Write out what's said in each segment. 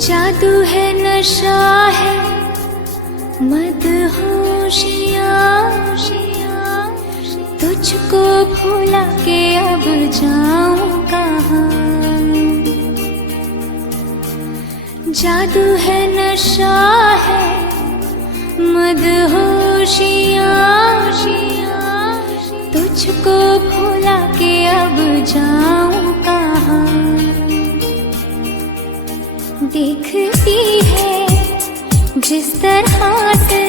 जादू है नशा है मदहोशियाँ, तुझको भुला के अब जाऊं कहाँ। जादू है नशा है मदहोशियाँ, तुझको भुला के अब जाऊं कहाँ। देखती है जिस तरह से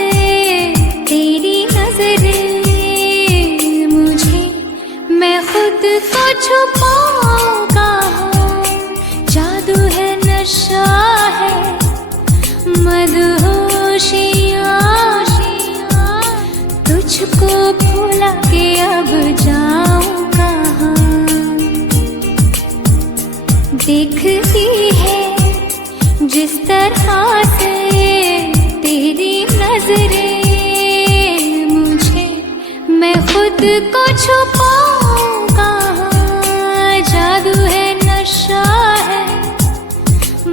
तेरी नजरें मुझे, मैं खुद को छुपाऊं कहाँ। जादू है नशा है मदहोशियाँ, तुझको भुला के अब जाऊं कहाँ। देखती है जिस तरह से तेरी नजरें मुझे, मैं खुद को छुपाऊं कहाँ। जादू है नशा है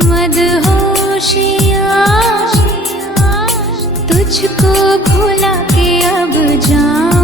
मदहोशियाँ, तुझको भुला के अब जाऊं